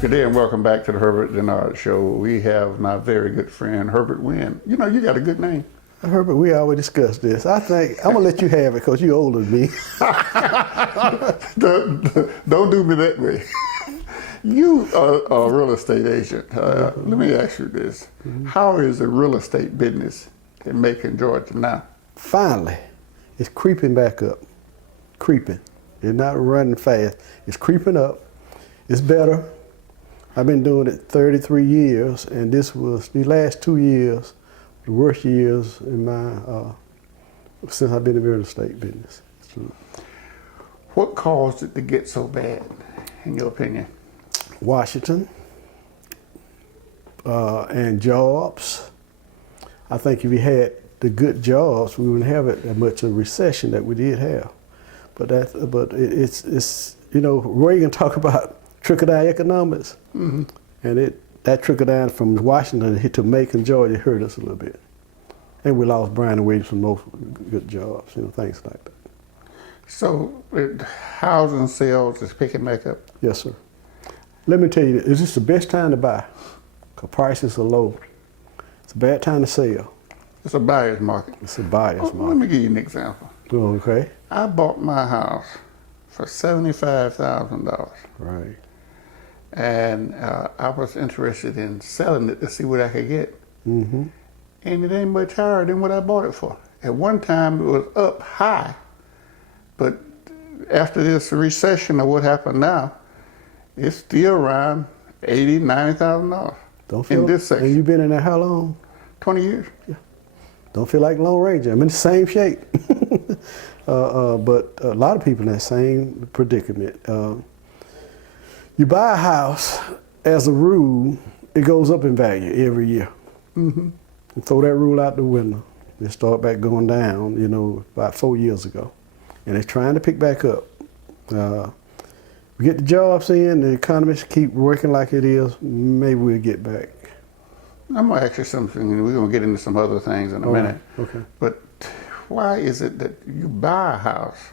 Good day and welcome back to the Herbert Dennard Show. We have my very good friend, Herbert Wynn. You know, you got a good name. Herbert, we always discussed this. I think I'm going to let you have it because you're older than me. Don't do me that way. You are a real estate agent. Let me ask you this. How is the real estate business in Macon, Georgia now? Finally, it's creeping back up. Creeping. It's not running fast. It's creeping up. It's better. I've been doing it 33 years, and this was the last 2 years, the worst years in my since I've been in the real estate business. So, what caused it to get so bad, in your opinion? Washington and jobs. I think if we had the good jobs, we wouldn't have that much of a recession that we did have. But it's you know, Reagan talk about trickle-down economics, and that trickle-down from Washington to Macon, Georgia, hurt us a little bit. And we lost Brian Williams from most good jobs, you know, things like that. So housing sales is picking back up? Yes, sir. Let me tell you, is this the best time to buy? Because prices are low. It's a bad time to sell. It's a buyer's market. It's a buyer's market. Let me give you an example. Okay. I bought my house for $75,000. Right. And I was interested in selling it to see what I could get. And it ain't much higher than what I bought it for. At one time, it was up high. But after this recession or what happened now, it's still around $80,000, $90,000 in this section. And you've been in there how long? 20 years. Yeah. Don't feel like Lone Ranger. I'm in the same shape. But a lot of people in that same predicament. You buy a house, as a rule, it goes up in value every year. You throw that rule out the window. It start back going down, you know, about 4 years ago. And it's trying to pick back up. We get the jobs in, the economists keep working like it is, maybe we'll get back. I'm going to ask you something, and we're going to get into some other things in a minute. Okay. But why is it that you buy a house?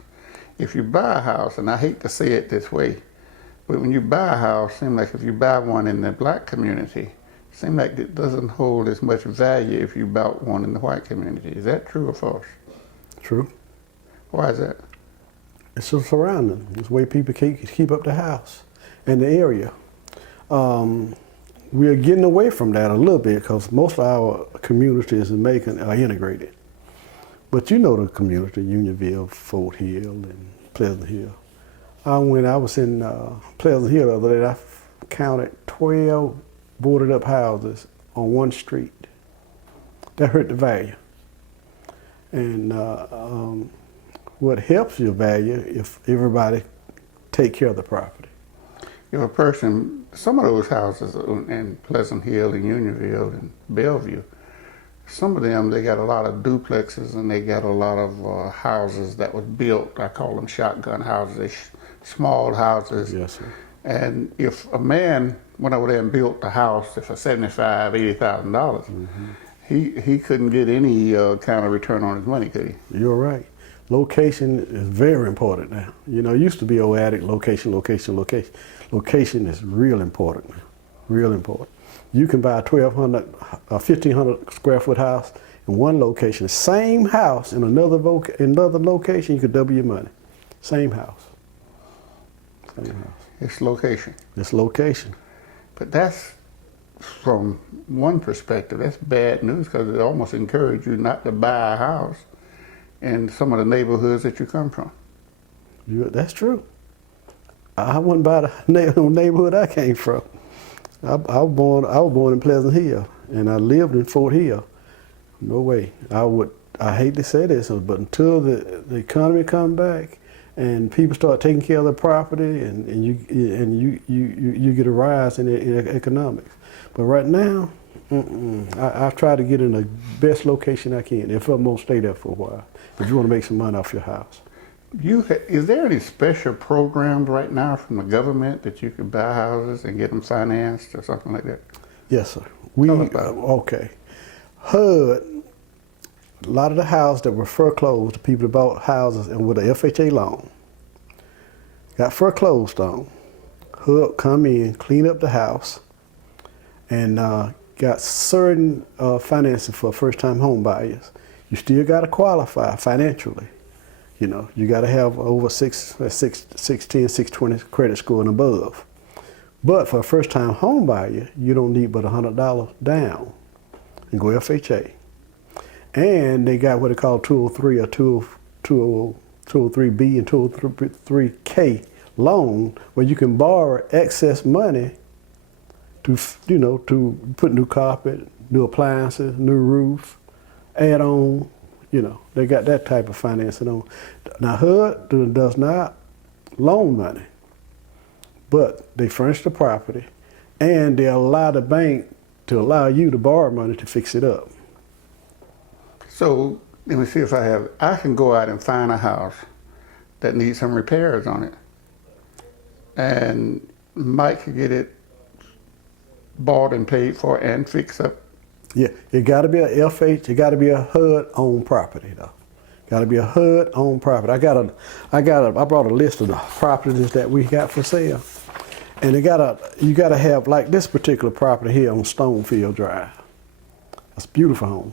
If you buy a house, and I hate to say it this way, but when you buy a house, it seems like if you buy one in the black community, it seems like it doesn't hold as much value if you bought one in the white community. Is that true or false? True. Why is that? It's the surrounding. It's the way people keep up the house and the area. We are getting away from that a little bit because most of our communities in Macon are integrated. But you know the community, Unionville, Fort Hill, and Pleasant Hill. When I was in Pleasant Hill the other day, I counted 12 boarded up houses on one street. That hurt the value. And what helps your value if everybody take care of the property. If a person, some of those houses in Pleasant Hill and Unionville and Bellevue, some of them, they got a lot of duplexes and they got a lot of houses that was built, I call them shotgun houses, small houses. Yes, sir. And if a man went over there and built a house for $75,000, $80,000, he couldn't get any kind of return on his money, could he? You're right. Location is very important now. You know, it used to be old addict, location, location, location. Location is real important, real important. You can buy a 1,500 square foot house in one location. Same house in another location, you could double your money. Same house. Same house. It's location. It's location. But that's, from one perspective, that's bad news because it almost encourages you not to buy a house in some of the neighborhoods that you come from. That's true. I wouldn't buy the neighborhood I came from. I was born in Pleasant Hill, and I lived in Fort Hill. No way. I hate to say this, but until the economy come back and people start taking care of their property, and you get a rise in economics. But right now, I try to get in the best location I can. If I'm gonna stay there for a while, if you want to make some money off your house. Is there any special programs right now from the government that you can buy houses and get them financed or something like that? Yes, sir. Okay. HUD, a lot of the houses that were foreclosed, the people that bought houses and with a FHA loan, got foreclosed on. HUD come in, clean up the house, and got certain financing for first-time home buyers. You still got to qualify financially. You know, you got to have over 610, 620 credit score and above. But for a first-time home buyer, you don't need but $100 down and go FHA. And they got what they call 203 or 203B and 203K loan, where you can borrow excess money to, you know, to put new carpet, new appliances, new roof, add on. You know, they got that type of financing on. Now HUD does not loan money, but they furnish the property, and they allow the bank to allow you to borrow money to fix it up. So let me see if I can go out and find a house that needs some repairs on it, and Mike could get it bought and paid for and fixed up. Yeah, it got to be a FH. It got to be a HUD-owned property, though. Got to be a HUD-owned property. I brought a list of the properties that we got for sale, and you got to have, like this particular property here on Stonefield Drive. It's a beautiful home.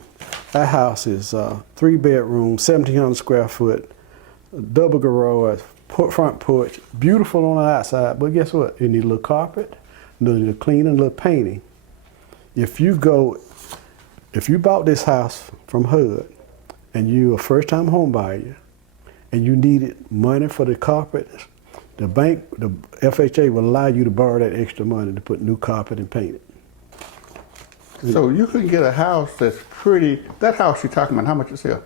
That house is 3-bedroom, 1,700 square foot, double garage, front porch, beautiful on the outside. But guess what? It needs a little carpet, a little cleaning, a little painting. If you bought this house from HUD and you're a first-time home buyer and you needed money for the carpet, the bank, the FHA will allow you to borrow that extra money to put new carpet and paint it. So you can get a house that's pretty. That house you're talking about, how much is it?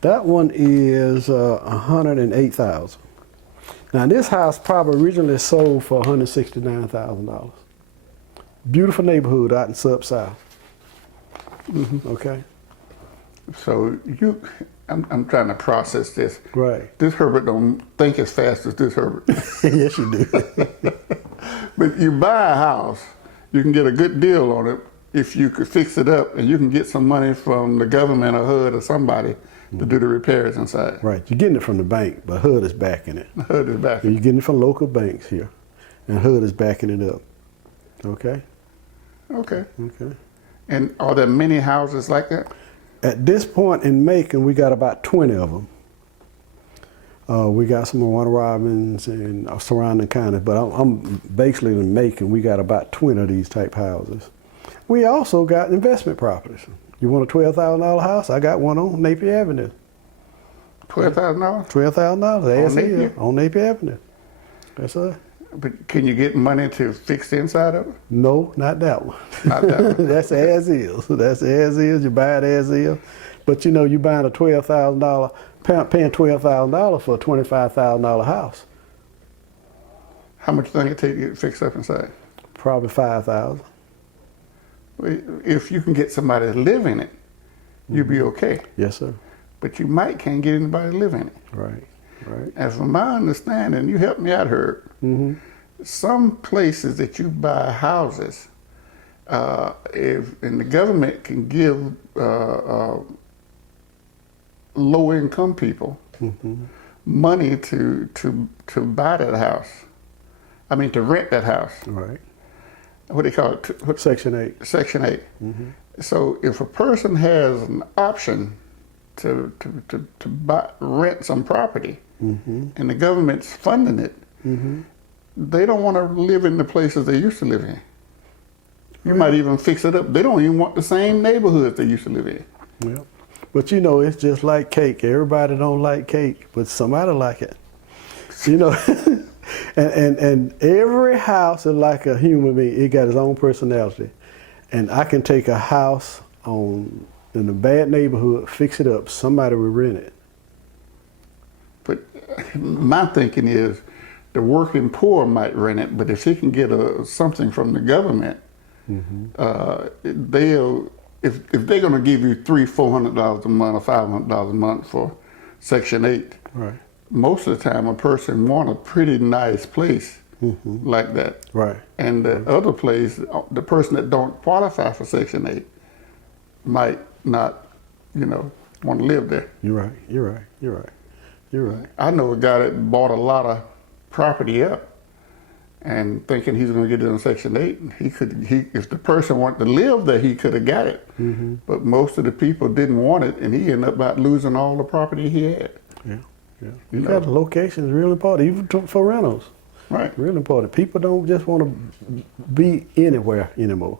That one is $108,000. Now this house probably originally sold for $169,000. Beautiful neighborhood out in Sub-South. Mm-hmm. Okay. So I'm trying to process this. Right. This Herbert don't think as fast as this Herbert. Yes, you do. But you buy a house, you can get a good deal on it if you could fix it up, and you can get some money from the government or HUD or somebody to do the repairs inside. Right. You're getting it from the bank, but HUD is backing it. HUD is backing it. You're getting it from local banks here, and HUD is backing it up. Okay. Okay. Okay. And are there many houses like that? At this point in Macon, we got about 20 of them. We got some in Warner Robins and surrounding counties, but I'm basically in Macon. We got about 20 of these type houses. We also got investment properties. You want a $12,000 house? I got one on Napier Avenue. $12,000? $12,000 on Napier Avenue. That's it. But can you get money to fix the inside of it? No, not that one. Not that one. That's as is. That's as is. You buy it as is. But you know, you buying a $12,000, paying $12,000 for a $25,000 house. How much do you think it take to get fixed up inside? Probably $5,000. If you can get somebody to live in it, you'll be okay. Yes, sir. But you can't get anybody to live in it. Right, right. And from my understanding, you helped me out, Herb. Mm-hmm. Some places that you buy houses, and the government can give low-income people money to buy that house. I mean, to rent that house. Right. What do they call it? Section 8. Section 8. Mm-hmm. So if a person has an option to rent some property, and the government's funding it, they don't want to live in the places they used to live in. You might even fix it up. They don't even want the same neighborhood they used to live in. Yeah. But you know, it's just like cake. Everybody don't like cake, but somebody like it. You know, and every house is like a human being. It got its own personality. And I can take a house in a bad neighborhood, fix it up, somebody will rent it. But my thinking is the working poor might rent it, but if he can get something from the government, if they're going to give you $300-400 a month or $500 a month for Section 8, right, most of the time a person wants a pretty nice place like that. Right. And the other place, the person that don't qualify for Section 8 might not, want to live there. You're right. You're right. You're right. You're right. I know a guy that bought a lot of property up, and thinking he's going to get it on Section 8. If the person wanted to live there, he could have got it. Mm-hmm. But most of the people didn't want it, and he ended up about losing all the property he had. Yeah, yeah. You got the location is real important, even for rentals. Right. Real important. People don't just want to be anywhere anymore.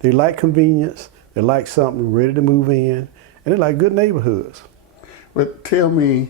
They like convenience. They like something ready to move in, and they like good neighborhoods. But tell me,